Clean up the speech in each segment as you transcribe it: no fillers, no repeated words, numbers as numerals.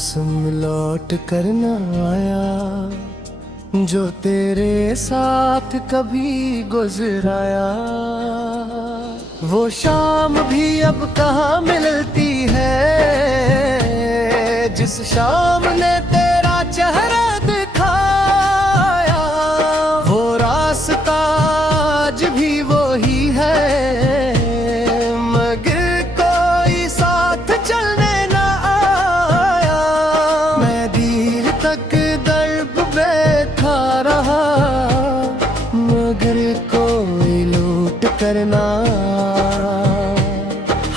मौसम लौट कर न आया जो तेरे साथ कभी गुजराया। वो शाम भी अब कहाँ मिलती है जिस शाम ने तेरा चेहरा दिखाया। वो रास्ता आज भी वही है मगर कोई साथ चलने न आया। मैं देर तक दर्द बैठा रहा मगर कोई लूट करना।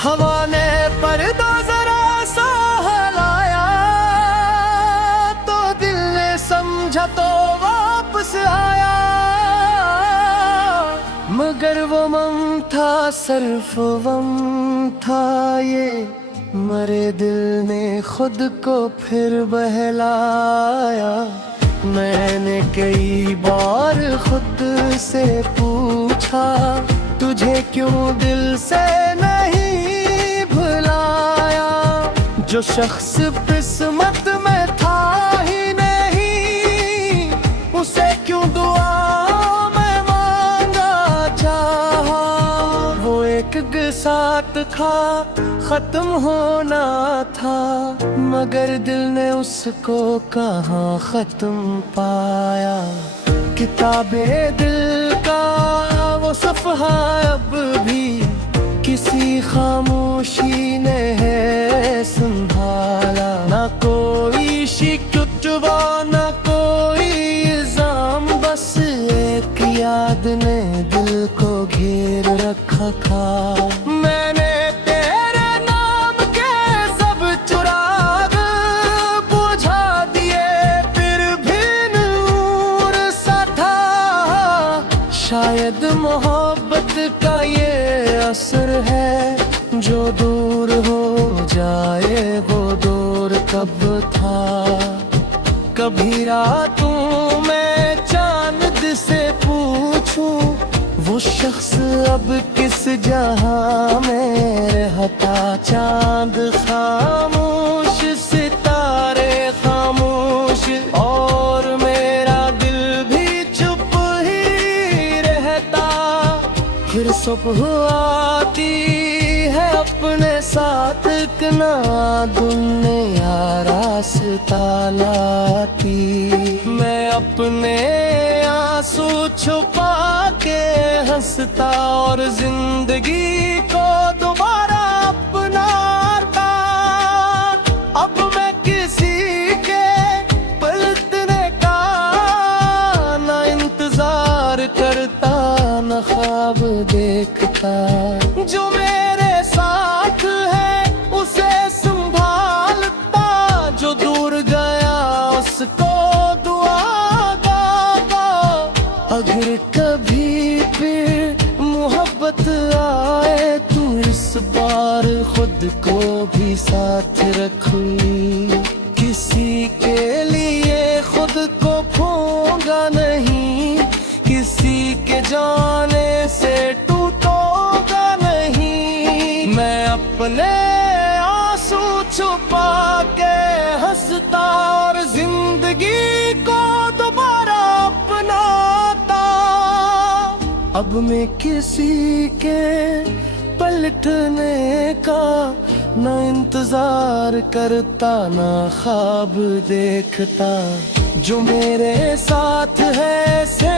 हवा ने पर्दा जरा सा हिलाया तो दिल ने समझा तो वापस आया। मगर वो मम था सिर्फ वम था ये मरे दिल ने खुद को फिर बहलाया। मैंने कई बार खुद से पूछा तुझे क्यों दिल से नहीं भुलाया। जो शख्स किस्मत में था ही नहीं उसे क्यों दुआ में मांगा चाहा। वो एक साथ था खत्म होना था मगर दिल ने उसको कहाँ खत्म पाया। किताबे दिल का वो सफ़हा अब भी किसी खामोशी ने है संभाला। ना कोई शिकवा ना कोई इल्जाम बस एक याद ने दिल को घेर रखा था। मैंने तेरे नाम के सब चिराग बुझा दिए फिर भी नूर सा था। शायद मोहब्बत का ये असर है जो दूर हो जाए वो दूर कब था। कभी रातों में चांद से पूछूं वो शख्स अब किस जहां में रहता। चांद खामोश सितारे खामोश और मेरा दिल भी चुप ही रहता। फिर सुबह आती है अपने साथ एक नया दुनिया रास्ता लाती। मैं अपने आंसू छुपा के हंसता और जिंदगी को दोबारा अपनाता। अब मैं किसी के पलटने का ना इंतजार करता न ख्वाब देखता। जो मेरे साथ है उसे संभालता जो दूर गया उसको दुआ गाता। अगर कभी फिर मोहब्बत आए तो इस बार खुद को भी साथ रखूं। किसी के लिए खुद को खोऊंगा नहीं किसी के जाने से टूटूंगा नहीं। मैं अपने आंसू छुपा के हंसता और जिंदगी को दोबारा अपनाता। अब मैं किसी के पलटने का न इंतजार करता न ख्वाब देखता। जो मेरे साथ है से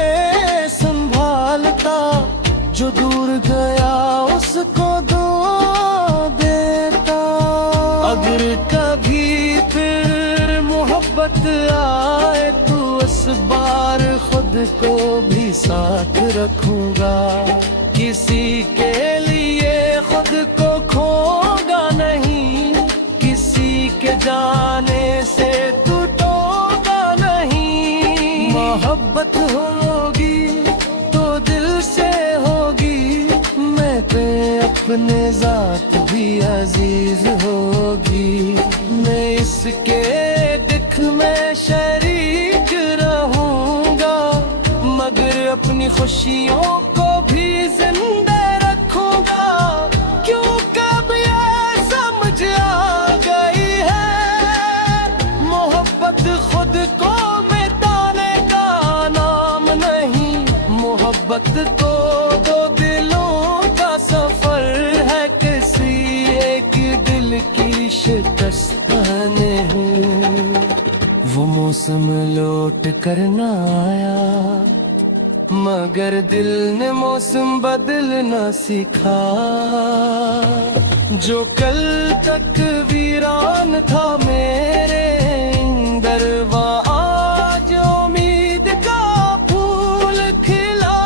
संभालता जो दूर गया उसको दुआ देता। अगर कभी फिर मोहब्बत आए तो इस बार खुद को भी साथ रखूंगा। किसी के लिए खुद को खोगा नहीं किसी के जाने से टूटूंगा नहीं। मोहब्बत होगी तो दिल से होगी मैं पे अपने जात भी अजीज होगी। मैं इसके दुख में शरीक रहूंगा मगर अपनी खुशियों को भी जिंदा रखूंगा। क्यों कब ये समझ आ गई है खुद को, दो दिलों का सफर है, किसी एक दिल की शिकस्त नहीं। वो मौसम लौट कर न आया, मगर दिल ने मौसम बदलना सीखा। जो कल तक वीरान था मेरे अंदर, वो आज उम्मीद का फूल खिला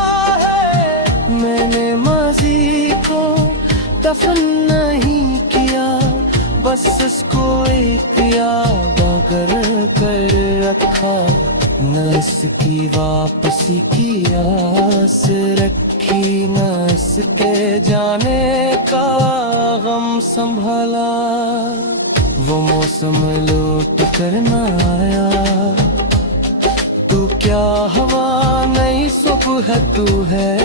है। मैंने माजी को दफन नहीं किया, बस उसको एक याद अगर कर रखा। न इसकी वापसी की आस रखी, न इसके जाने का गम संभाला। वो मौसम लौट कर न आया, तू क्या हवा नहीं सुबह तू है।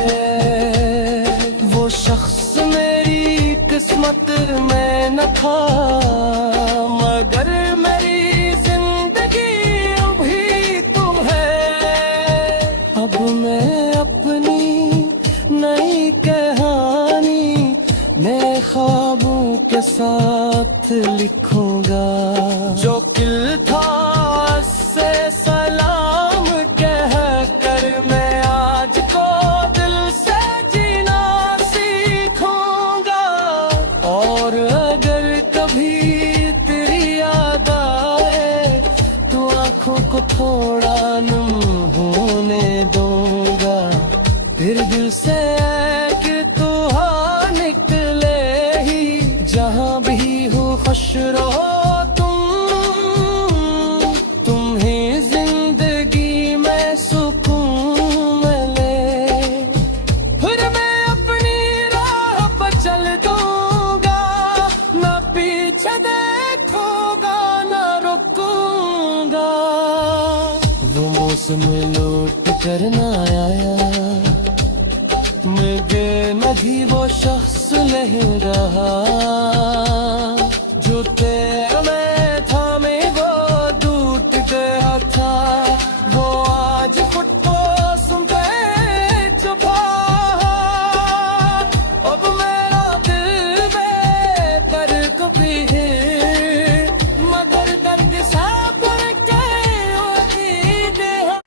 वो शख्स मेरी किस्मत में न था, मगर मेरी जिंदगी अभी तू है। अब मैं अपनी नई कहानी मैं ख्वाबों के साथ लिखूंगा। जो किल था से सलाम कह कर, मैं आज को दिल से जीना सीखूंगा। और अगर कभी तेरी याद आए, तो आंखों को थोड़ा नम होने दूंगा। फिर दिल से कि तू हाँ निकले ही, जहाँ भी हो खुश रहो तुम ही जिंदगी में सुकून मिले। फिर मैं अपनी राह पर चल दूंगा, ना पीछे देखूंगा ना रुकूंगा। वो मौसम लौट कर न आया, मगर नहीं वो शख्स नहीं रहा। जो तेरे में था मैं वो टूट गया था, वो आज खुद को सुनते छुपा। अब मेरा दिल बेदर्द भी है, मगर दर्द साबर के उम्मीद है।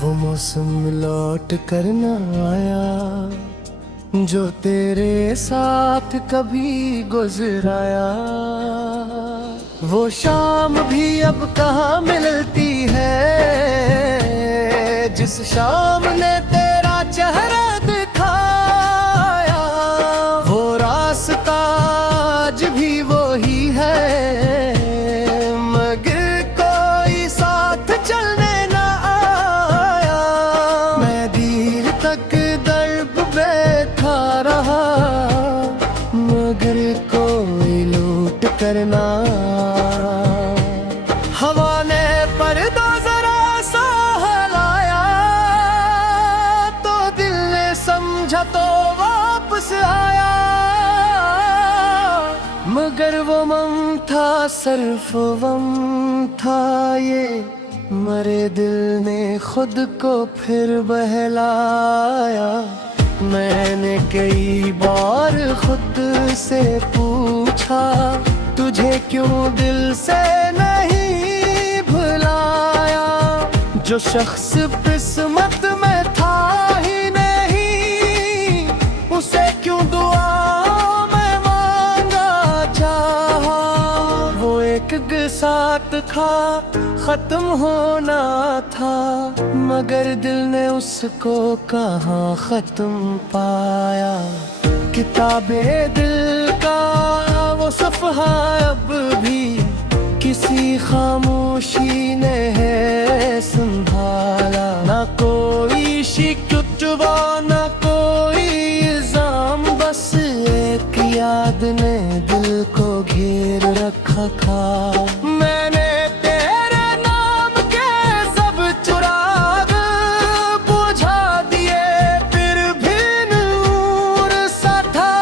वो मौसम लौट कर न आया, जो तेरे साथ कभी गुजराया। वो शाम भी अब कहाँ मिलती है, जिस शाम ने तेरा चेहरा दिखाया। वो रास्ता आज भी वही है, मगर कोई साथ चलने करना। हवा ने पर्दा जरा सा हिलाया, तो दिल ने समझा तो वापस आया। मगर वो मम था सिर्फ वम था, ये मरे दिल ने खुद को फिर बहलाया। मैंने कई बार खुद से पूछा, तुझे क्यों दिल से नहीं भुलाया। जो शख्स किस्मत में था ही नहीं, उसे क्यों दुआ में मांगा चाहा। वो एक साथ था खत्म होना था, मगर दिल ने उसको कहाँ खत्म पाया। किताबे दिल का वो सफ़हा अब भी किसी खामोशी ने है संभाला। ना कोई शिकवा ना कोई इल्जाम, बस एक याद ने दिल को घेर रखा था। मैंने तेरे नाम के सब चिराग बुझा दिए, फिर भी नूर सा था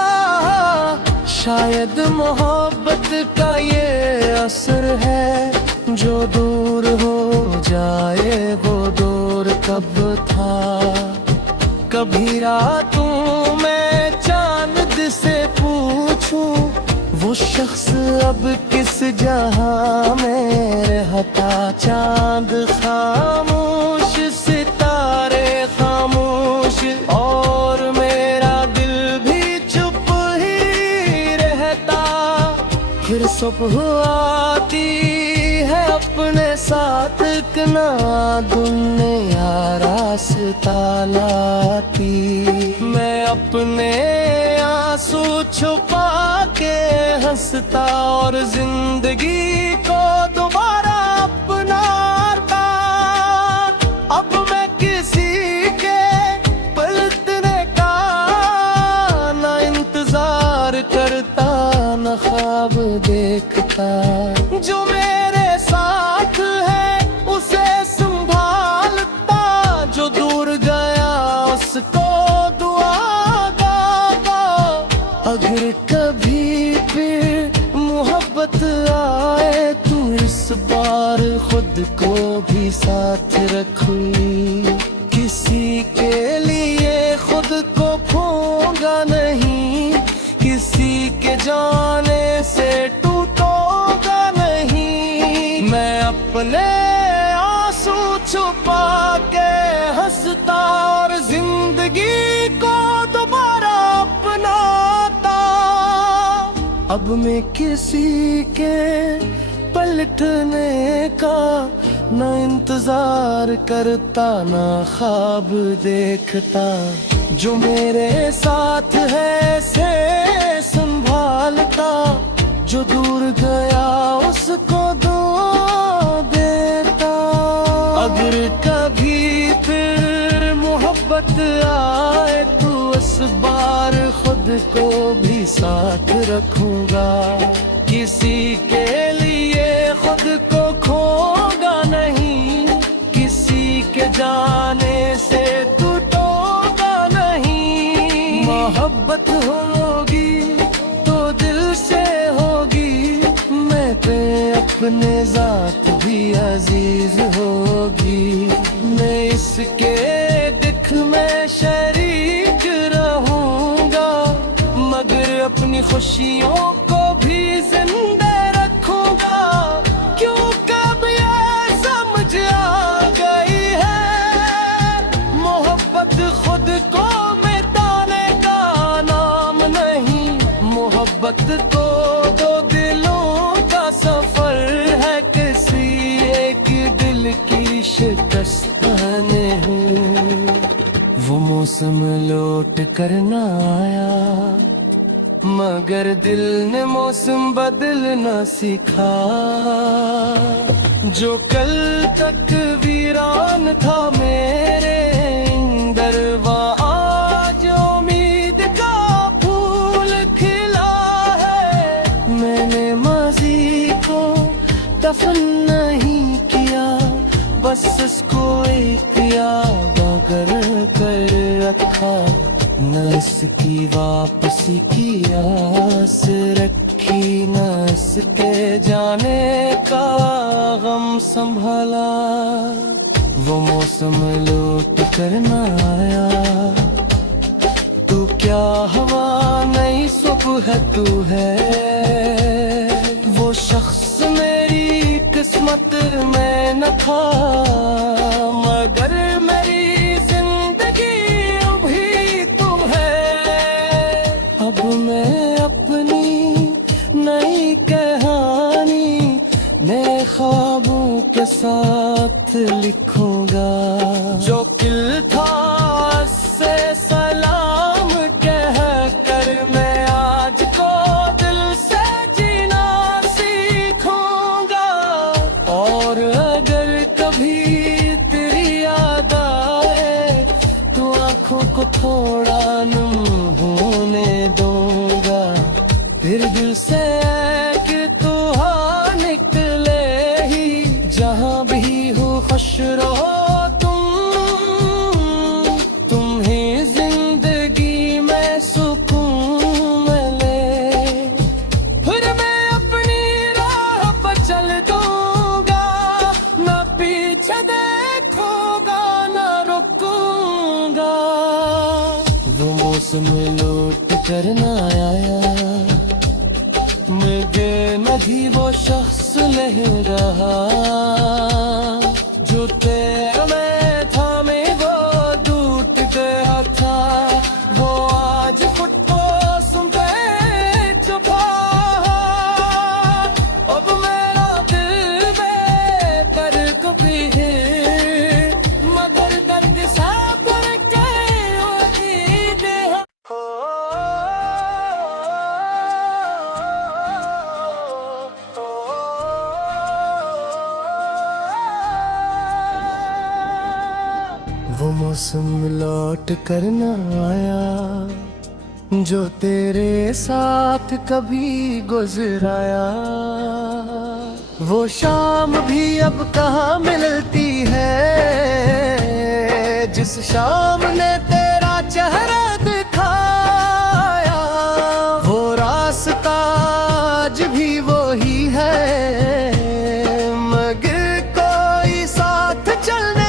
शायद मोहब्बत का ये असर है, जो दूर हो जाए वो दूर कब था। कभी रातों में चांद से पूछूं, वो शख्स अब किस जहां में रहता। चांद खामोश, सितारे खामोश, और मेरा दिल भी चुप ही रहता। फिर सुबह आती है अपने साथ एक नया दुनिया रास्ता लाती। मैं अपने आंसू छुपा के हंसता और जिंदगी को दोबारा अपनाता। अब मैं किसी के पलटने का ना इंतजार करता, न ख्वाब देखता। जो मेरे साथ है उसे संभालता, जो दूर गया उसको दुआ गाता। अगर कभी फिर मोहब्बत आए तो इस बार खुद को भी साथ रखूं। किसी के लिए खुद को खोऊंगा नहीं, किसी के जाने से टूटूंगा नहीं। मैं अपने आंसू छुपा के हंसता और जिंदगी को दोबारा अपनाता। अब मैं किसी के पलटने का न इंतजार करता, न ख्वाब देखता। जो मेरे साथ है से संभालता, जो दूर गया उसको दुआ देता। अगर कभी फिर मोहब्बत आए तो इस बार खुद को भी साथ रखूंगा। किसी के लिए खुद को खोगा नहीं, किसी के जाने से टूटूंगा नहीं। मोहब्बत होगी तो दिल से होगी, मैं पे अपने जात भी अजीज होगी। मैं इसके दुख में शरीक रहूंगा, मगर अपनी खुशियों को भी जिंदा रखूंगा। क्यों कब ये समझ आ गई है, मोहब्बत खुद को मिटाने का नाम नहीं। मोहब्बत तो दो दिलों का सफर है, किसी एक दिल की शिकस्त नहीं। वो मौसम लौट कर ना आया, मगर दिल ने मौसम बदलना सीखा। जो कल तक वीरान था मेरे अंदर, वो आज उम्मीद का फूल खिला है। मैंने माज़ी को दफन नहीं किया, बस उसको एक याद कर रखा। न इसकी वापसी की आस रखी, न इसके जाने का गम संभाला। वो मौसम लौट कर न आया, तू क्या हवा नई सुबह तू है। वो शख्स मेरी किस्मत में न था, मगर मेरी ख्वाबों के साथ लिखूंगा। जो दिल था से सलाम कह कर, मैं आज को दिल से जीना सीखूंगा। और अगर कभी तेरी याद आए तो आंखों को थोड़ा नम होने दूंगा। फिर दिल से कि तू निकले ही, जहाँ भी हो खुश रहो। मौसम लौट कर ना आया, मगर नदी वो शख्स नहीं रहा जो तेरे में था, मैं वो टूट गया था। वो आज फुटको सुनते चुपा, अब मेरा दिल बेकर कभी है, मगर दर्द सा कर के होती दे। वो मौसम लौट कर न आया जो तेरे साथ कभी गुजराया, वो शाम भी अब कहाँ मिलती है जिस शाम ने तेरा चेहरा दिखाया। वो रास्ता आज भी वही है, मगर कोई साथ चलने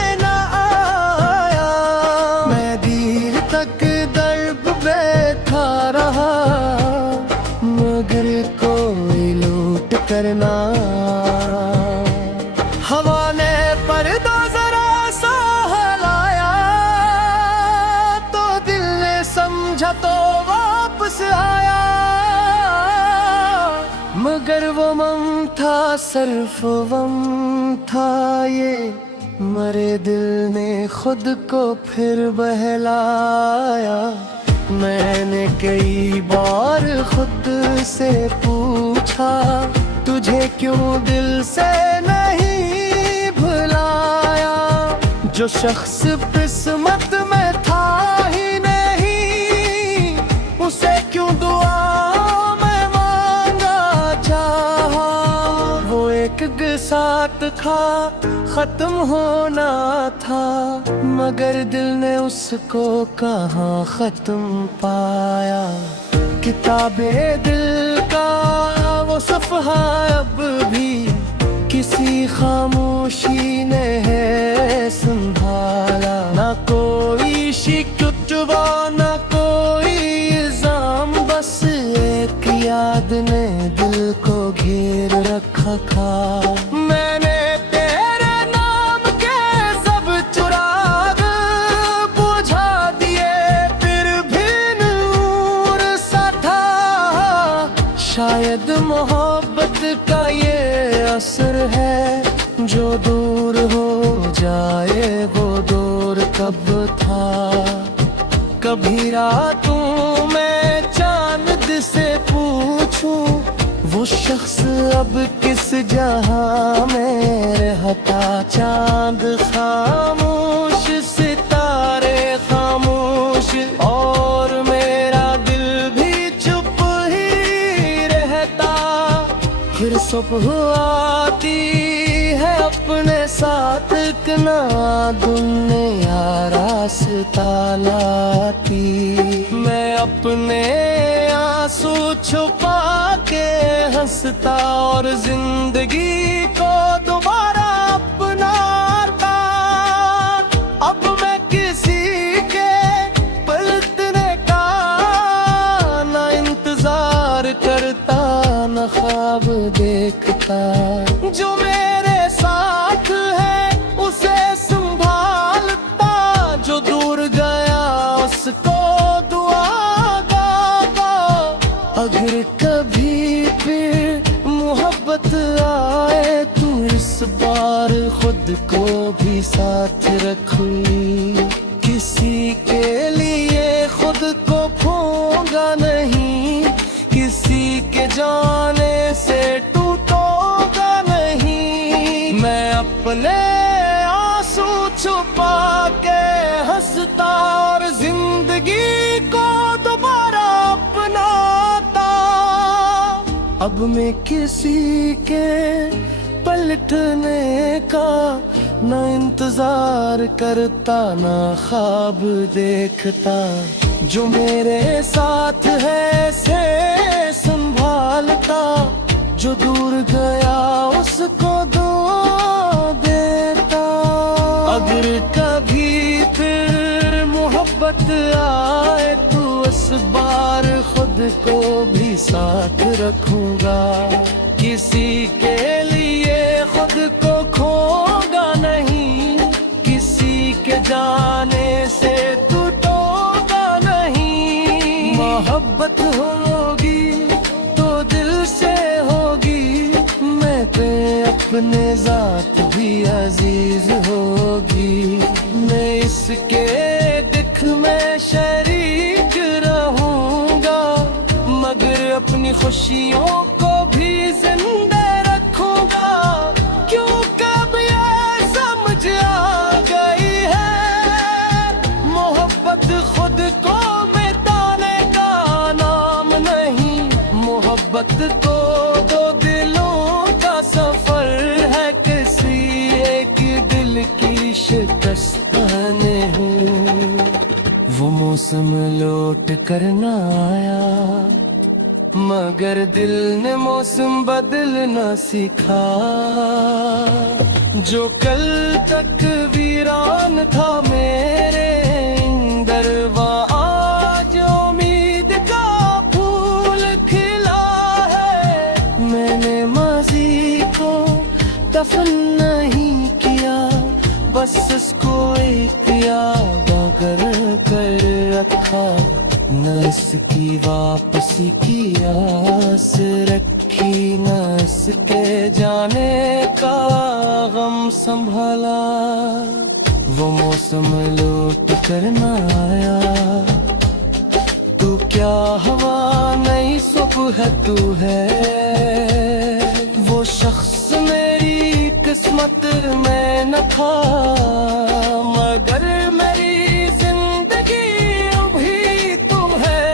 तक दर्द बैठा रहा, मगर कोई लूट करना। हवा ने पर्दा जरा सा हिलाया तो दिल ने समझा तो वापस आया, मगर वो मम था सिर्फ वम था, ये मरे दिल ने खुद को फिर बहलाया। मैंने कई बार खुद से पूछा तुझे क्यों दिल से नहीं भुलाया, जो शख्स किस्मत में था ही नहीं उसे क्यों दुआ में मांगा चाहा। वो एक साथ था खत्म होना था, मगर दिल ने उसको कहाँ खत्म पाया। किताबे दिल का वो सफ़हा अब भी किसी खामोशी ने है संभाला, ना कोई शिकवा ना कोई इल्जाम, बस एक याद ने दिल को घेर रखा था। मैंने शायद मोहब्बत का ये असर है, जो दूर हो जाए वो दूर कब था। कभी रातों में चांद से पूछूं वो शख्स अब किस जहां में रहता। चांद खामोश सितारे खामोश और मेरा दिल भी चुप ही रहता। फिर सुबह आती है अपने साथ एक नया दुनिया रास्ता लाती। मैं अपने आंसू छुपा के हंसता और जिंदगी को दोबारा अपनाता। अब मैं किसी के पलटने का ना इंतजार करता न ख्वाब देखता। जो मेरे साथ है उसे संभालता, जो दूर गया उसको दुआ गाता। अगर कभी फिर मोहब्बत आए तू इस बार खुद को भी साथ रखूं। किसी के लिए खुद को खोऊंगा नहीं, किसी के जाने से टूटूंगा नहीं। मैं अपने आंसू छुपा के हंसता और जिंदगी को दोबारा अपनाता। अब मैं किसी के पलटने का न इंतजार करता न ख्वाब देखता। जो मेरे साथ है से संभालता, जो दूर गया उसको दुआ देता। अगर कभी फिर मोहब्बत आए तू बार खुद को भी साथ रखूंगा। किसी के लिए खुद को खोगा नहीं, किसी के जाने से टूटोगा नहीं। मोहब्बत होगी तो दिल से होगी, मैं पे अपने जात भी अजीज होगी। मैं इसके दुख में शरीक रहूंगा, मगर अपनी खुशियों को भी जिंदा रखूंगा। क्यों कब ये समझ आ गई है, मोहब्बत खुद को मिटाने का नाम नहीं। मोहब्बत तो दो दिलों का सफर है, किसी एक दिल की शिकस्त नहीं। वो मौसम लौट कर न आया, मगर दिल ने मौसम बदलना सीखा। जो कल तक वीरान था मेरे अंदर, वो आज उम्मीद का फूल खिला है। मैंने माजी को दफन नहीं किया, बस उसको एक याद कर रखा। न इसकी वापसी की आस रखी, न इसके जाने का गम संभाला। वो मौसम लौट कर न आया, तू क्या हवा नहीं सुबह तू है। वो शख्स मेरी किस्मत में न था, मगर मेरी जिंदगी अभी तू है।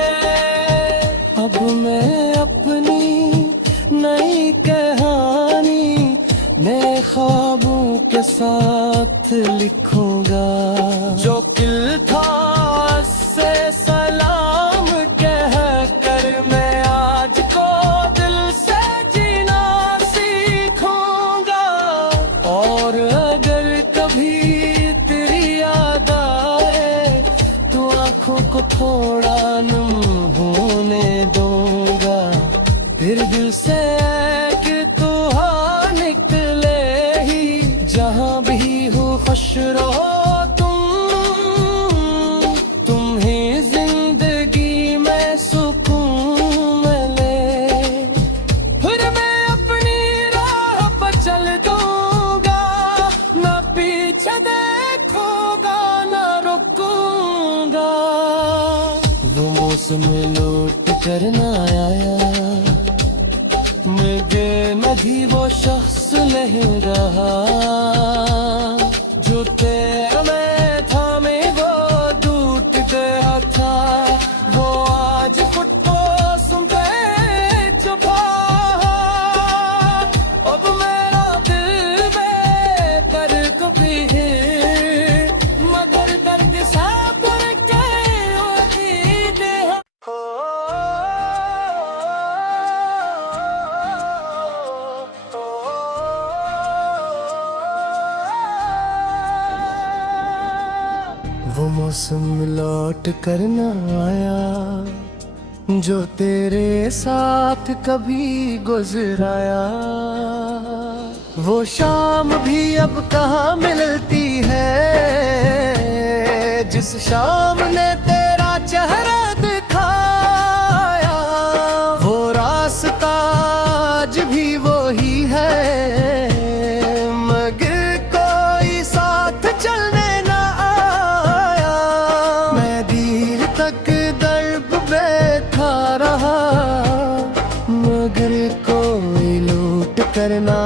अब मैं अपनी नई कहानी नए ख्वाबों के साथ लिखूंगा। जो किल था उससे सलाम कह कर, मैं आज को दिल से जीना सीखूंगा। और अगर कभी तेरी याद आए, तो आंखों को थोड़ा नम होने दूंगा। फिर दिल से कि तू हाँ निकले ही, जहाँ भी हो खुश रहो तुम ही जिंदगी में सुकून मिले। फिर मैं अपनी राह पर चल दूंगा, ना पीछे देखूंगा ना रुकूंगा। वो मौसम लौट कर न आया, मगर नदी वो शख्स नहीं रहा। जो तेरे में था मैं वो टूट गया था, वो आज खुद को सुनते छुपा। अब मेरा दिल बेदर्द भी है, मगर दर्द सा भर के उम्मीद है। वो मौसम लौट कर न आया, जो तेरे साथ कभी गुजराया। वो शाम भी अब कहाँ मिलती है, जिस शाम ने तेरा चेहरा दिखाया। वो रास्ता आज भी वही है, मगर कोई साथ चलने ना आया। मैं देर तक दर्द बैठा रहा, मगर कोई लूट करना